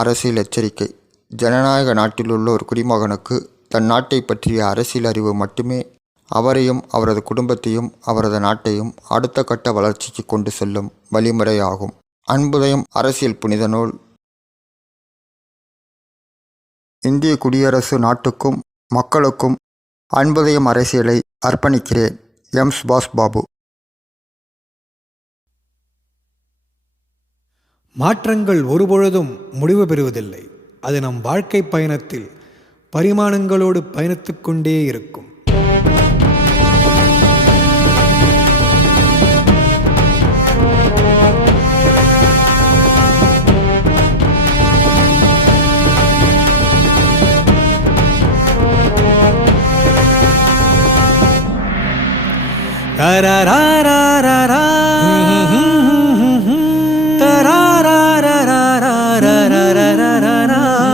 அரசியல் எச்சரிக்கை. ஜனநாயக நாட்டிலுள்ள ஒரு குடிமகனுக்கு தன் நாட்டை பற்றிய அரசியல் அறிவு மட்டுமே அவரையும் அவரது குடும்பத்தையும் அவரது நாட்டையும் அடுத்த கட்ட வளர்ச்சிக்கு கொண்டு செல்லும் வழிமுறையாகும். அன்புதயம் அரசியல் புனித நூல். இந்திய குடியரசு நாட்டுக்கும் மக்களுக்கும் அன்புதயம் அரசியலை அர்ப்பணிக்கிறேன். எம். சுபாஷ் பாபு. மாற்றங்கள் ஒருபொழுதும் முடிவு பெறுவதில்லை. அது நம் வாழ்க்கை பயணத்தில் பரிமாணங்களோடு பயணித்துக் கொண்டே இருக்கும்.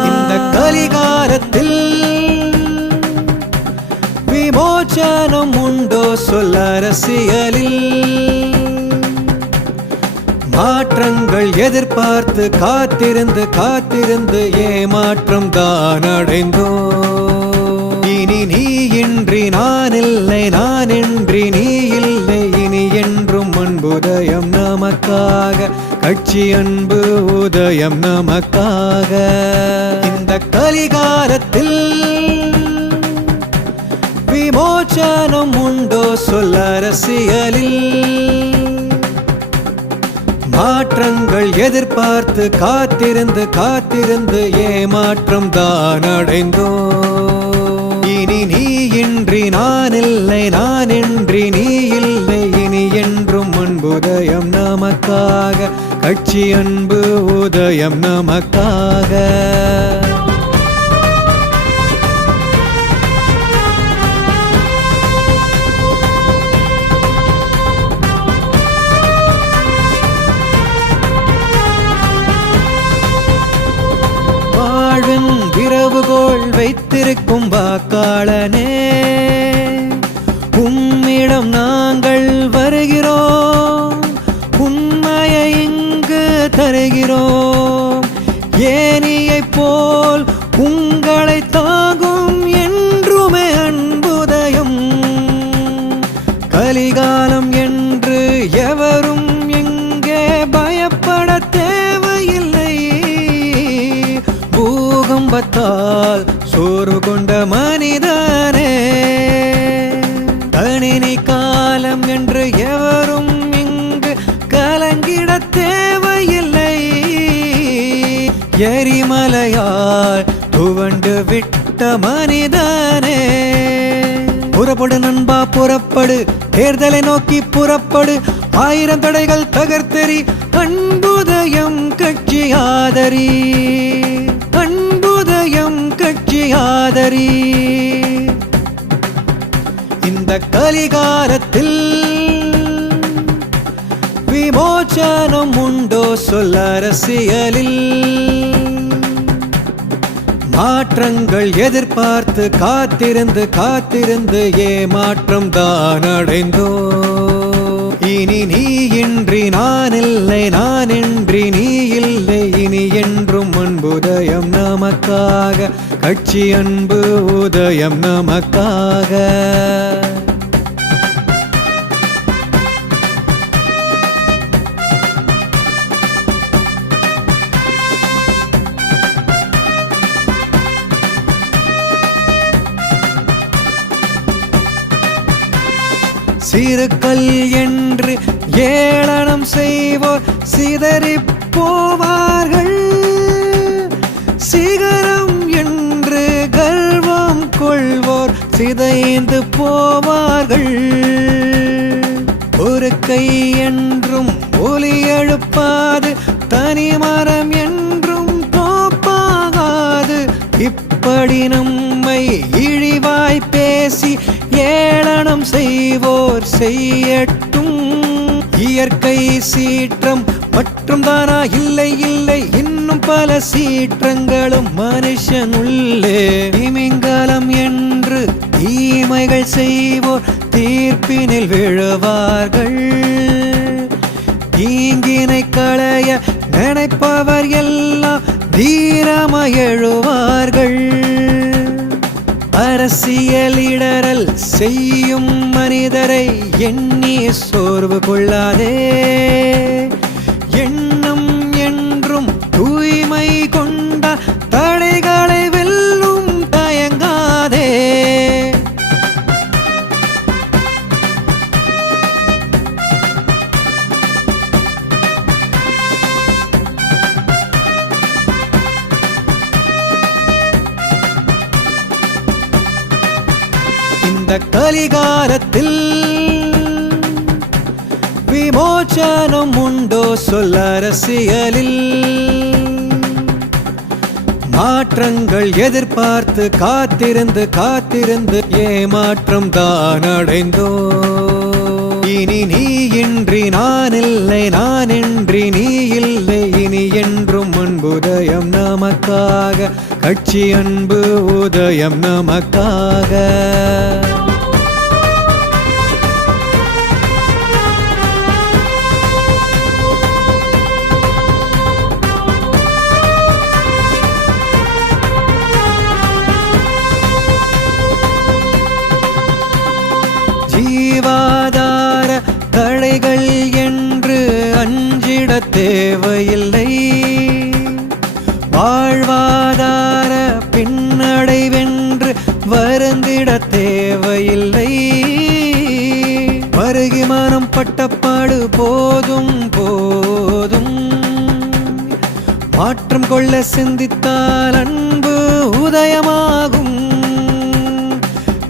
இந்த கலிகாலத்தில் விமோச்சனம் உண்டோ சொல்ல அரசியலில்? மாற்றங்கள் எதிர்பார்த்து காத்திருந்து காத்திருந்து ஏமாற்றம் தான் அடைந்தோ. இனி நீ இன்றி நான் இல்லை, நான் இன்றி நீ இல்லை, இனி என்றும் அன்புதயம் நமக்காக, கட்சி அன்பு உதயம் நமக்காக. இந்த கலிகாலத்தில் விமோச்சனம் உண்டோ சொல்ல அரசியலில்? மாற்றங்கள் எதிர்பார்த்து காத்திருந்து காத்திருந்து ஏமாற்றம் தான் அடைந்தோ. இனி நீ இன்றி நான் இல்லை, நான் இன்றி நீ இல்லை, இனி என்றும் அன்புதயம் நமக்காக, கட்சி அன்பு உதயம் நமக்காக. விரவுகோள் வைத்திருக்கும் வாக்காளனே, உம்மிடம் நாங்கள் வருகிறோம், உண்மையை இங்கு தருகிறோம். ஏனியை போல் உங்களை தாங்கும் என்றுமே அன்புதயம். கலிகாலம் என்று எவரும் எங்கே பயப்பட தேவையில்லை. பூகம்பத்தால் சோர்வு கொண்ட மனிதனே, கணினி காலம் என்று எவரும் இங்கு கலங்கிட தேவையில்லை. எரிமலையால் துவண்டு விட்ட மனிதனே, புறப்படு நண்பா புறப்படு, தேர்தலை நோக்கி புறப்படு, 1000 தடைகள் தகர்த்தெறி, அன்புதயம் கட்சி ஆதரி, அன்புதயம் கட்சி ஆதரி. இந்த கலிகாலத்தில் விமோச்சனம் உண்டோ சொல்ல அரசியலில்? மாற்றங்கள் எதிர்பார்த்து காத்திருந்து காத்திருந்து ஏமாற்றம் தான் அடைந்தோ. இனி நீ இன்றி நான் இல்லை, நான் இன்றி நீ இல்லை, இனி என்றும் அன்புதயம் நமக்காக, கட்சி அன்பு உதயம் நமக்காக. சிறுக்கல் என்று ஏளனம் செய்வோர் சிதறி போவார்கள், சிகரம் என்று கர்வம் கொள்வோர் சிதைந்து போவார்கள். ஒரு கை என்றும் ஒலி எழுப்பாது, தனிமரம் என்றும் தோப்பாகாது. இப்படி நம்மை இழிவாய் பேசி ஏளனம் செய்வோர் செய்யட்டும். இயற்கை சீற்றம் மற்றும் தானா? இல்லை இல்லை, இன்னும் பல சீற்றங்களும் மனுஷனுள்ளே. திமிங்கலம் என்று தீமைகள் செய்வோர் தீர்ப்பினில் விழுவார்கள். தீங்கினை களைய நினைப்பவர் எல்லாம் தீரமாய் எழுவார்கள். அரசியலிடரல் செய்யும் மனிதரை எண்ணி சோர்வு கொள்ளாதே. எண்ணம் என்றும் தூய்மை கொண்ட தடைகளை வெல்லும் தயங்காதே. இந்த கலிகாலத்தில் விமோச்சனம் உண்டோ சொல் அரசியலில். மாற்றங்கள் எதிர்பார்த்து காத்திருந்து காத்திருந்து ஏமாற்றம் தான் அடைந்தோ. இனி நீ இன்றி நான் இல்லை, நான் இன்றி நீ இல்லை, இனி என்றும் அன்புதயம் நமக்காக, கட்சி அன்பு உதயம் நமக்காக. ஜீவாதார தடைகள் என்று அஞ்சிட தேவையில்லை. வாழ்வாதார பின்னடைவென்று வருந்திட தேவையில்லை. பருகி மனம் பட்டப்பாடு போதும் போதும். மாற்றம் கொள்ள சிந்தித்தால் அன்பு உதயமாகும்,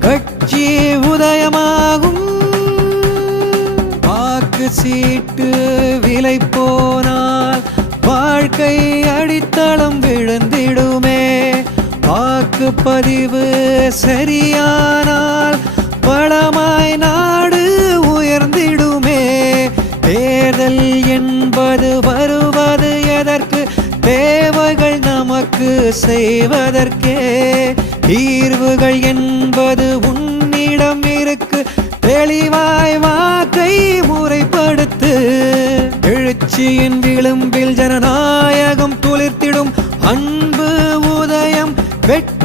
கட்சி உதயமாகும். வாக்கு சீட்டு விலை போனால் வாழ்க்கை அடித்தளம் விழுந்திடுமே. வாக்குப்பதிவு சரியானால் வளமாய் நாடு உயர்ந்திடுமே. தேர்தல் என்பது வருவது எதற்கு? தேவைகள் நமக்கு செய்வதற்கே. தீர்வுகள் என்பது உன்னிடம் இருக்கு, தெளிவாய் வாக்கை முறைப்படுத்து. எழுச்சியின் விளிம்பில் ஜனநாயகம் துளிர்த்திடும், அன்பு உதயம் வெற்றி